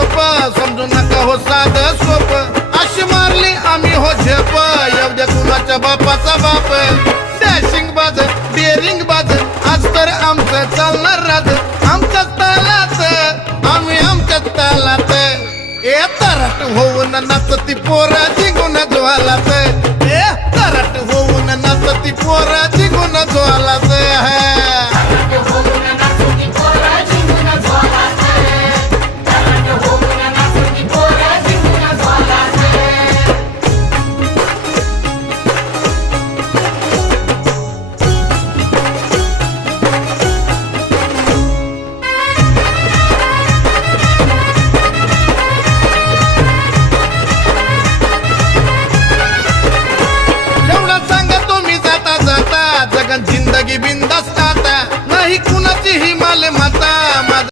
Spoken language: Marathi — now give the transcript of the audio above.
झोप, समजू नका हो साधं सोप, अशी मारली आम्ही हो झेप, येऊ द्या कुणाच्या बापाचा बाप. डॅशिंग बाज डेअरिंग बाज आज तर आमचं चालणार राज, आमच्याच तालात आम्ही आमच्याच तालात. ए तरट होऊन नाचती पोरं जिंकून ज्वालात, ए तरट होऊन नाचती पोरं